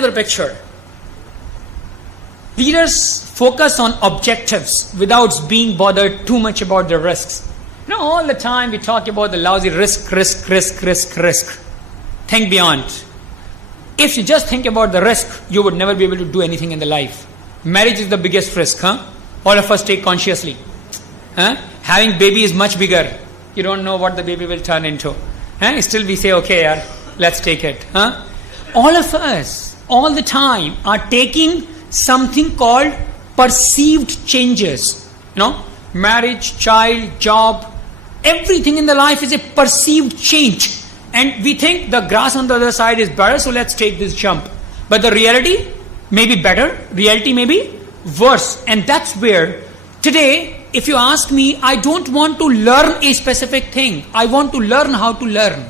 Another picture. Leaders focus on objectives without being bothered too much about the risks. All the time we talk about the lousy risk. Think beyond. If you just think about the risk, you would never be able to do anything in the life. Marriage is the biggest risk, All of us take consciously. Having baby is much bigger. You don't know what the baby will turn into. Still we say, okay, let's take it. All of us, all the time, are taking something called perceived changes. Marriage, child, job, everything in the life is a perceived change. And we think the grass on the other side is better, so let's take this jump. But the reality may be better, reality may be worse. And that's where today, if you ask me, I don't want to learn a specific thing. I want to learn how to learn.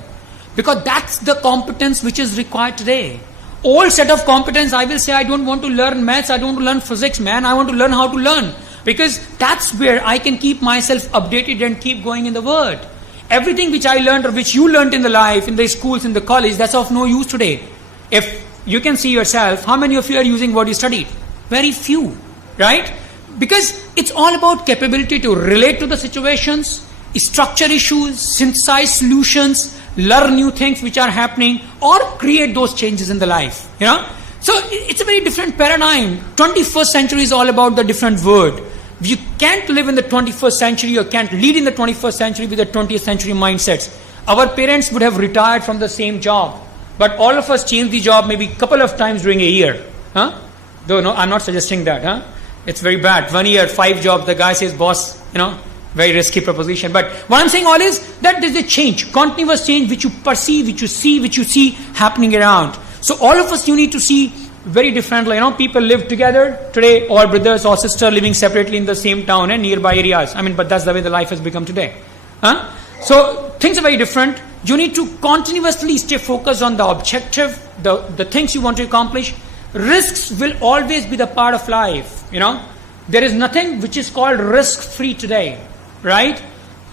Because that's the competence which is required today. Old set of competence, I will say, I don't want to learn maths, I don't want to learn physics, man. I want to learn how to learn. Because that's where I can keep myself updated and keep going in the word. Everything which I learned or which you learned in the life, in the schools, in the college, that's of no use today. If you can see yourself, how many of you are using what you studied? Very few, right? Because it's all about capability to relate to the situations, structure issues, synthesize solutions, learn new things which are happening, or create those changes in the life. So it's a very different paradigm. 21st century is all about the different word. You can't live in the 21st century or can't lead in the 21st century with the 20th century mindsets. Our parents would have retired from the same job, but all of us change the job maybe a couple of times during a year. Though no, I'm not suggesting that. It's very bad. 1 year, 5 jobs, the guy says, boss, very risky proposition. But what I'm saying all is that there's a change, continuous change which you perceive, which you see happening around. So all of us, you need to see very differently. People live together today, all brothers or sisters living separately in the same town and nearby areas. But that's the way the life has become today. So things are very different. You need to continuously stay focused on the objective, the things you want to accomplish. Risks will always be the part of life. There is nothing which is called risk-free today, right?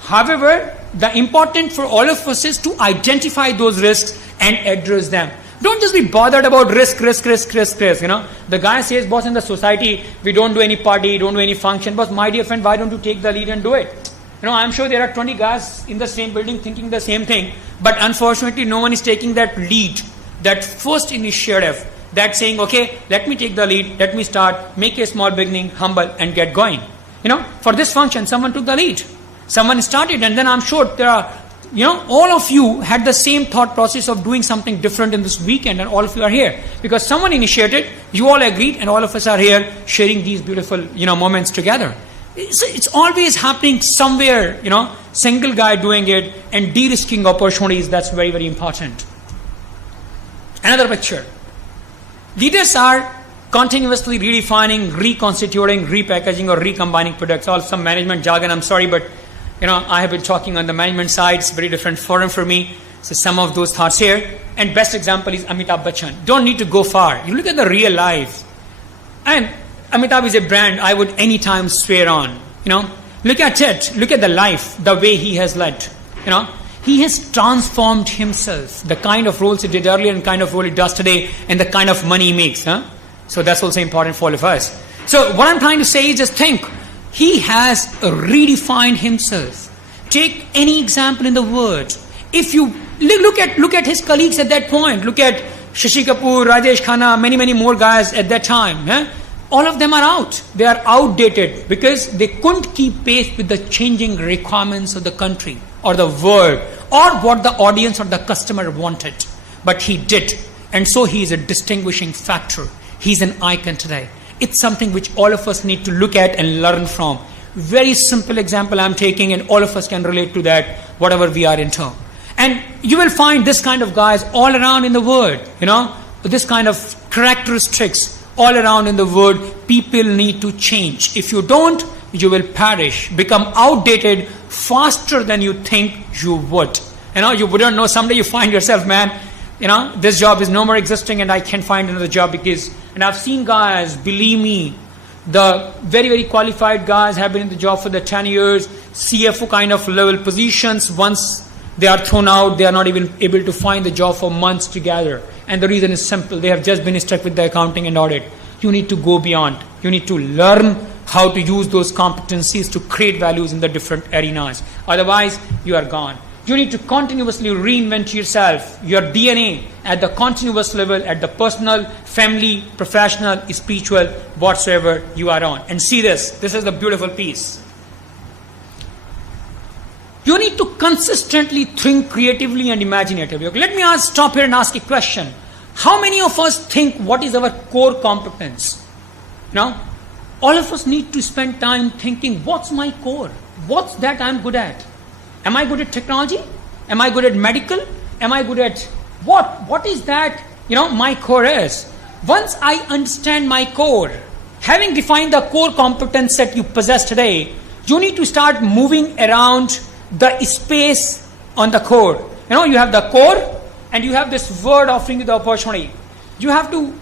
However, the important for all of us is to identify those risks and address them. Don't just be bothered about risk. The guy says, boss, in the society, we don't do any party, don't do any function. Boss, my dear friend, why don't you take the lead and do it? I'm sure there are 20 guys in the same building thinking the same thing. But unfortunately, no one is taking that lead, that first initiative, that saying, okay, let me take the lead, let me start, make a small beginning, humble, and get going. For this function, someone took the lead. Someone started, and then I'm sure there are, all of you had the same thought process of doing something different in this weekend, and all of you are here. Because someone initiated, you all agreed, and all of us are here sharing these beautiful, moments together. It's always happening somewhere, single guy doing it, and de-risking opportunities, that's very, very important. Another picture. Leaders are continuously redefining, reconstituting, repackaging, or recombining products. All some management jargon, I'm sorry, but I have been talking on the management side. It's a very different forum for me. So some of those thoughts here. And best example is Amitabh Bachchan. Don't need to go far. You look at the real life. And Amitabh is a brand I would anytime swear on. Look at it. Look at the life, the way he has led. He has transformed himself. The kind of roles he did earlier and kind of role he does today and the kind of money he makes. So that's also important for all of us. So what I'm trying to say is just think. He has redefined himself. Take any example in the world. If you look at his colleagues at that point, look at Shashi Kapoor, Rajesh Khanna, many more guys at that time. All of them are out. They are outdated because they couldn't keep pace with the changing requirements of the country or the world or what the audience or the customer wanted. But he did. And so he is a distinguishing factor. He's an icon today. It's something which all of us need to look at and learn from. Very simple example I'm taking, and all of us can relate to that, whatever we are into. And you will find this kind of guys all around in the world, this kind of characteristics all around in the world. People need to change. If you don't, you will perish, become outdated faster than you think you would. You wouldn't know. Someday you find yourself, man, this job is no more existing and I can't find another job because, and I've seen guys, believe me, the very, very qualified guys have been in the job for the 10 years, CFO kind of level positions. Once They are thrown out. They are not even able to find the job for months together. And the reason is simple. They have just been stuck with the accounting and audit. You need to go beyond. You need to learn how to use those competencies to create values in the different arenas. Otherwise, you are gone. You need to continuously reinvent yourself, your DNA at the continuous level, at the personal, family, professional, spiritual, whatsoever you are on. And see this. This is the beautiful piece. You need to consistently think creatively and imaginatively. Okay, let me stop here and ask a question. How many of us think what is our core competence? Now, all of us need to spend time thinking, what's my core? What's that I'm good at? Am I good at technology? Am I good at medical? Am I good at what? What is that, my core is? Once I understand my core, having defined the core competence that you possess today, you need to start moving around the space on the core. You have the core and you have this word offering you the opportunity. You have to,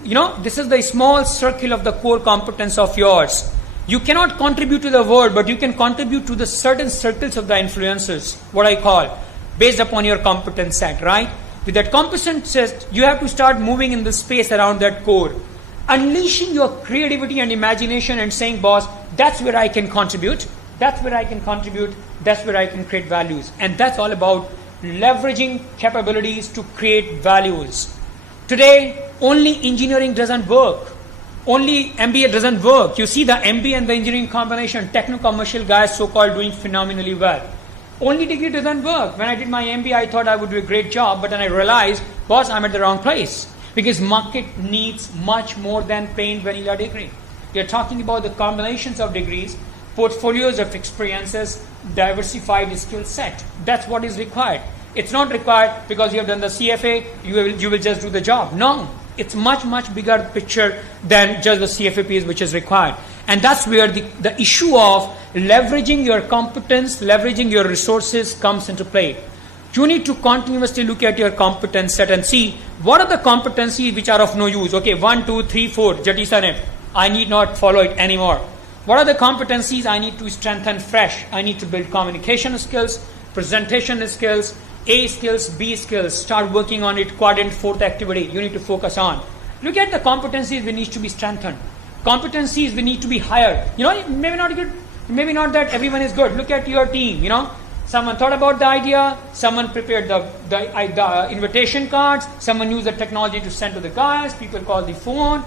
this is the small circle of the core competence of yours. You cannot contribute to the world, but you can contribute to the certain circles of the influences, what I call, based upon your competence set, right? With that competence set, you have to start moving in the space around that core. Unleashing your creativity and imagination and saying, boss, that's where I can contribute. That's where I can contribute. That's where I can create values. And that's all about leveraging capabilities to create values. Today, only engineering doesn't work. Only MBA doesn't work. You see the MBA and the engineering combination, techno-commercial guys so-called doing phenomenally well. Only degree doesn't work. When I did my MBA, I thought I would do a great job, but then I realized, boss, I'm at the wrong place. Because market needs much more than plain vanilla degree. We are talking about the combinations of degrees, portfolios of experiences, diversified skill set. That's what is required. It's not required because you have done the CFA, you will just do the job. No. It's much, much bigger picture than just the CFA piece which is required. And that's where the issue of leveraging your competence, leveraging your resources comes into play. You need to continuously look at your competence set and see what are the competencies which are of no use. Okay, 1, 2, 3, 4, jettison it. I need not follow it anymore. What are the competencies I need to strengthen fresh? I need to build communication skills, presentation skills, A skills, B skills, start working on it, quadrant, fourth activity, you need to focus on. Look at the competencies we need to be strengthened. Competencies we need to be higher. Maybe not good, maybe not that everyone is good. Look at your team, Someone thought about the idea, someone prepared the invitation cards, someone used the technology to send to the guys, people call the phone,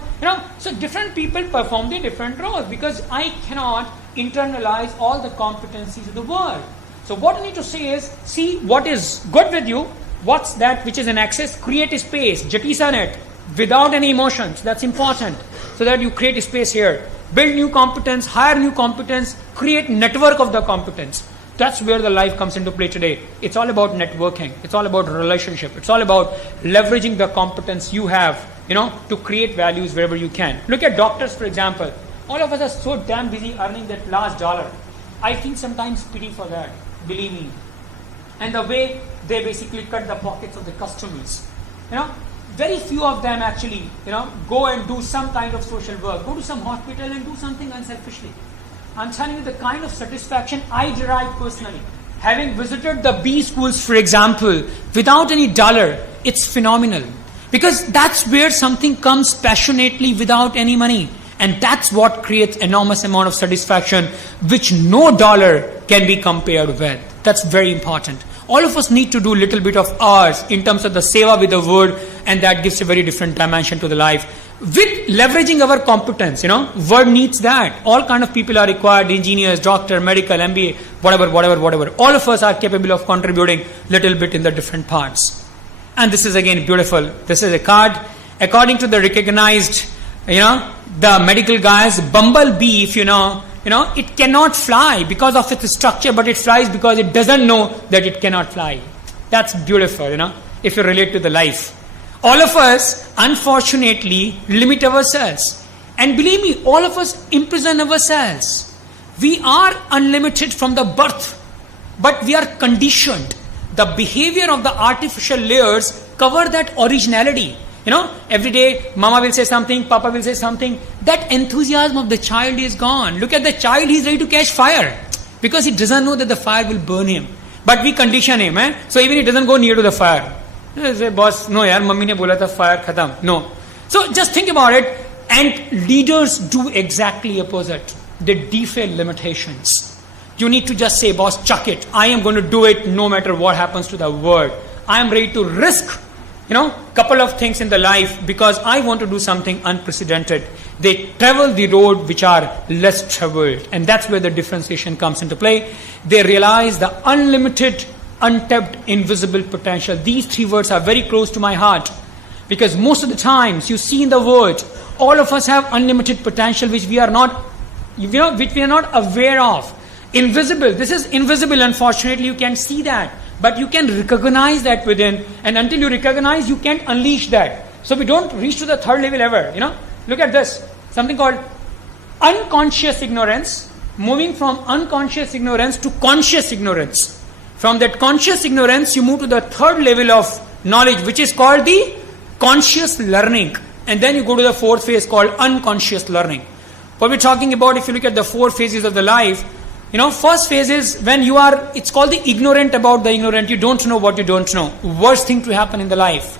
So different people perform the different roles because I cannot internalize all the competencies of the world. So what I need to say is, see what is good with you, what's that which is in excess, create a space, jettison it without any emotions. That's important. So that you create a space here. Build new competence, hire new competence, create network of the competence. That's where the life comes into play today. It's all about networking. It's all about relationship. It's all about leveraging the competence you have, to create values wherever you can. Look at doctors, for example. All of us are so damn busy earning that last dollar. I feel sometimes pity for that. Believe me. And the way they basically cut the pockets of the customers. Very few of them actually, go and do some kind of social work. Go to some hospital and do something unselfishly. I'm telling you the kind of satisfaction I derive personally. Having visited the B schools, for example, without any dollar, it's phenomenal. Because that's where something comes passionately without any money. And that's what creates enormous amount of satisfaction, which no dollar can be compared with. That's very important. All of us need to do a little bit of ours in terms of the seva with the word, and that gives a very different dimension to the life. With leveraging our competence, word needs that. All kind of people are required, engineers, doctor, medical, MBA, whatever. All of us are capable of contributing little bit in the different parts. And this is again beautiful. This is a card. According to the recognized, the medical guys, bumblebee, if it cannot fly because of its structure, but it flies because it doesn't know that it cannot fly. That's beautiful, if you relate to the life. All of us, unfortunately, limit ourselves. And believe me, all of us imprison ourselves. We are unlimited from the birth, but we are conditioned. The behavior of the artificial layers cover that originality. Every day, mama will say something, papa will say something. That enthusiasm of the child is gone. Look at the child, he's ready to catch fire because he doesn't know that the fire will burn him. But we condition him, so even he doesn't go near to the fire. Say, boss, no yaar, mummy ne bola tha fire khatam. No. So just think about it. And leaders do exactly opposite. They defy limitations. You need to just say, boss, chuck it. I am going to do it no matter what happens to the world. I am ready to risk, couple of things in the life because I want to do something unprecedented. They travel the road which are less traveled. And that's where the differentiation comes into play. They realize the unlimited, untapped, invisible potential. These three words are very close to my heart. Because most of the times you see in the world, all of us have unlimited potential which we are not, which we are not aware of. Invisible. This is invisible. Unfortunately, you can't see that. But you can recognize that within. And until you recognize, you can't unleash that. So we don't reach to the third level ever. Look at this. Something called unconscious ignorance. Moving from unconscious ignorance to conscious ignorance. From that conscious ignorance, you move to the third level of knowledge, which is called the conscious learning. And then you go to the fourth phase called unconscious learning. What we're talking about, if you look at the 4 phases of the life, first phase is when you are, it's called the ignorant about the ignorant. You don't know what you don't know. Worst thing to happen in the life.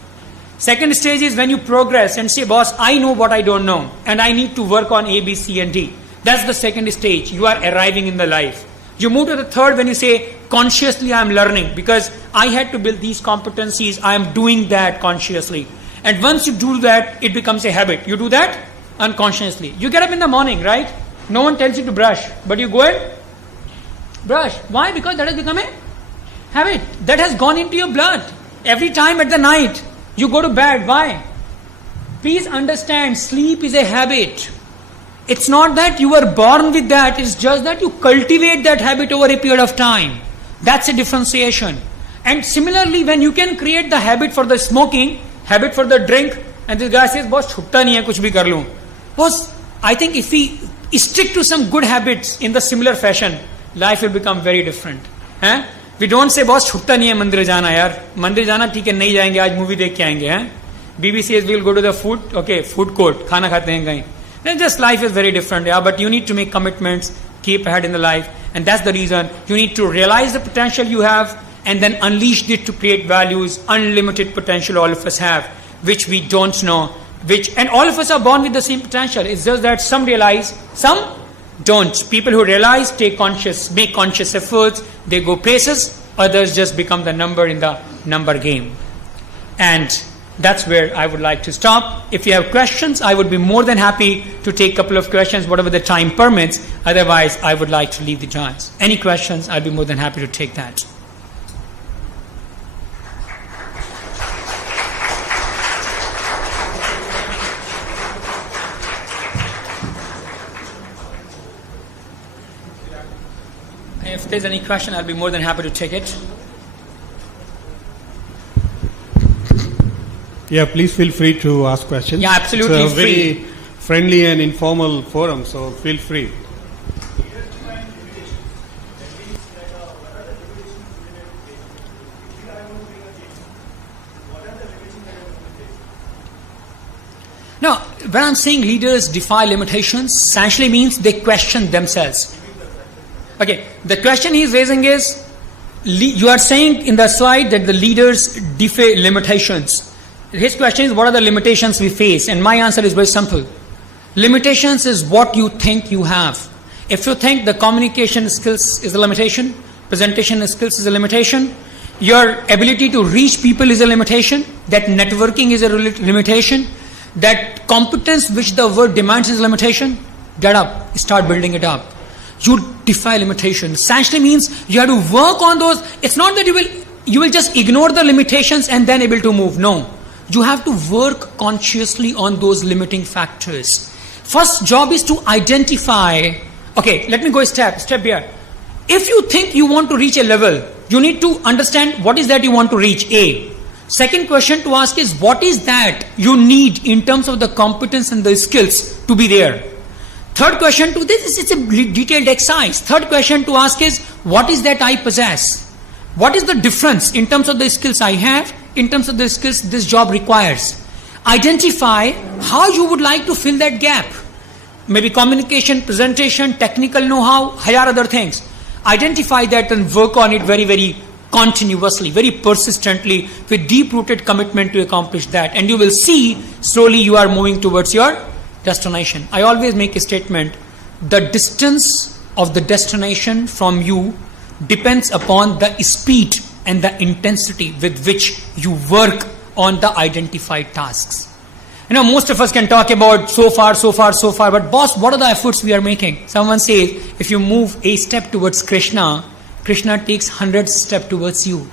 Second stage is when you progress and say, boss, I know what I don't know. And I need to work on A, B, C, and D. That's the second stage. You are arriving in the life. You move to the third when you say, consciously I am learning. Because I had to build these competencies. I am doing that consciously. And once you do that, it becomes a habit. You do that unconsciously. You get up in the morning, right? No one tells you to brush. But you go and brush. Why? Because that has become a habit. That has gone into your blood. Every time at the night, you go to bed. Why? Please understand, sleep is a habit. It's not that you were born with that. It's just that you cultivate that habit over a period of time. That's a differentiation. And similarly, when you can create the habit for the smoking, habit for the drink, and this guy says, boss, chhupta nahi hai, kuch bhi kar loon. Boss, I think if we stick to some good habits in the similar fashion, life will become very different. We don't say, boss, chhupta nahi hai mandir jana yaar. Mandir jana theek hai, nahi jayenge, aaj movie dekh ke aayenge. BB says we'll go to the food court, khana khate hain kahin. Then just life is very different, but you need to make commitments, keep ahead in the life, and that's the reason you need to realize the potential you have and then unleash it to create values. Unlimited potential all of us have, which we don't know, and all of us are born with the same potential. It's just that some realize, some don't. People who realize make conscious efforts, they go places, others just become the number in the number game. And that's where I would like to stop. If you have questions, I would be more than happy to take a couple of questions, whatever the time permits. Otherwise, I would like to leave the chance. Any questions, I'll be more than happy to take that. If there's any question, I'll be more than happy to take it. Yeah, please feel free to ask questions. Yeah, absolutely. It's a very friendly and informal forum, so feel free. Now, when I'm saying leaders defy limitations, essentially means they question themselves. Okay, the question he's raising is, you are saying in the slide that the leaders defy limitations. His question is, what are the limitations we face? And my answer is very simple. Limitations is what you think you have. If you think the communication skills is a limitation, presentation skills is a limitation, your ability to reach people is a limitation, that networking is a limitation, that competence which the word demands is a limitation, get up, start building it up. You defy limitations. Essentially means you have to work on those. It's not that you will just ignore the limitations and then able to move. No. You have to work consciously on those limiting factors. First job is to identify. Okay, let me go a step here. If you think you want to reach a level, you need to understand what is that you want to reach. A. Second question to ask is, what is that you need in terms of the competence and the skills to be there? Third question to this is, it's a detailed exercise. Third question to ask is, what is that I possess? What is the difference in terms of the skills I have, in terms of the skills this job requires? Identify how you would like to fill that gap. Maybe communication, presentation, technical know-how, 1000 other things. Identify that and work on it very, very continuously, very persistently, with deep-rooted commitment to accomplish that. And you will see slowly you are moving towards your destination. I always make a statement, the distance of the destination from you depends upon the speed and the intensity with which you work on the identified tasks. You know, most of us can talk about so far, but boss, what are the efforts we are making? Someone says, if you move a step towards Krishna, Krishna takes 100 steps towards you.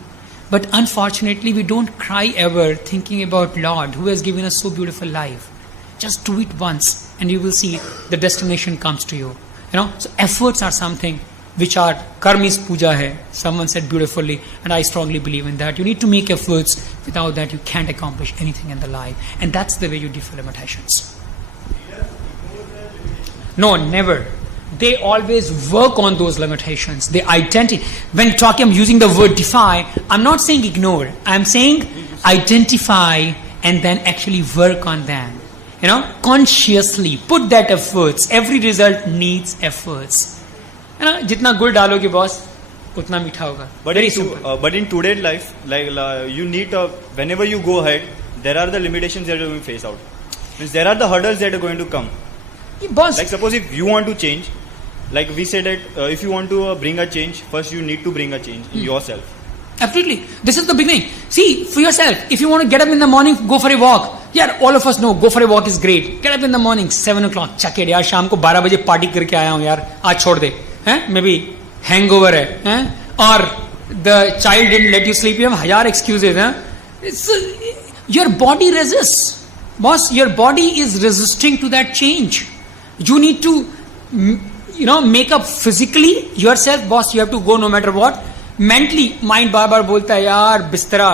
But unfortunately, we don't cry ever thinking about Lord, who has given us so beautiful life. Just do it once, and you will see the destination comes to you. You know, so efforts are something which are karmis puja hai. Someone said beautifully, and I strongly believe in that. You need to make efforts. Without that, you can't accomplish anything in the life, and that's the way you defy limitations. No, never. They always work on those limitations. They identify. When talking, I'm using the word defy. I'm not saying ignore. I'm saying identify and then actually work on them. You know, consciously put that efforts. Every result needs efforts. You know, जितना गुड़ डालोगे boss उतना मीठा होगा. But in today's life, you need whenever you go ahead, there are the limitations that you will face out. Means there are the hurdles that are going to come. Boss, Like suppose if you want to change, like we said that if you want to bring a change, first you need to bring a change in yourself. absolutely. This is the beginning. See, for yourself, if you want to get up in the morning, go for a walk. Yeah, all of us know, go for a walk is great. Get up in the morning, 7 o'clock, chuck it. यार शाम को 12 बजे party करके आया हूँ यार, आज छोड़ दे. Maybe hangover है, or the child didn't let you sleep. You have हजार excuses. Your body resists. Boss, your body is resisting to that change. You need to, make up physically yourself. Boss, you have to go no matter what. Mentally, mind बार बार बोलता है यार बिस्तरा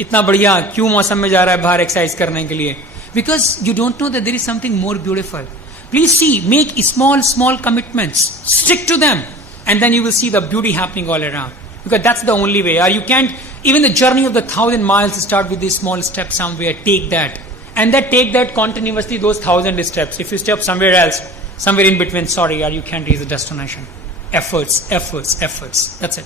इतना बढ़िया क्यों मौसम में जा रहा है बाहर एक्सरसाइज करने के लिए. Because you don't know that there is something more beautiful. Please see, make small commitments. Stick to them. And then you will see the beauty happening all around. Because that's the only way. You can't, even the journey of the 1,000 miles start with this small step somewhere. Take that. And take that continuously, those 1,000 steps. If you step somewhere else, somewhere in between, sorry, you can't reach the destination. Efforts. That's it.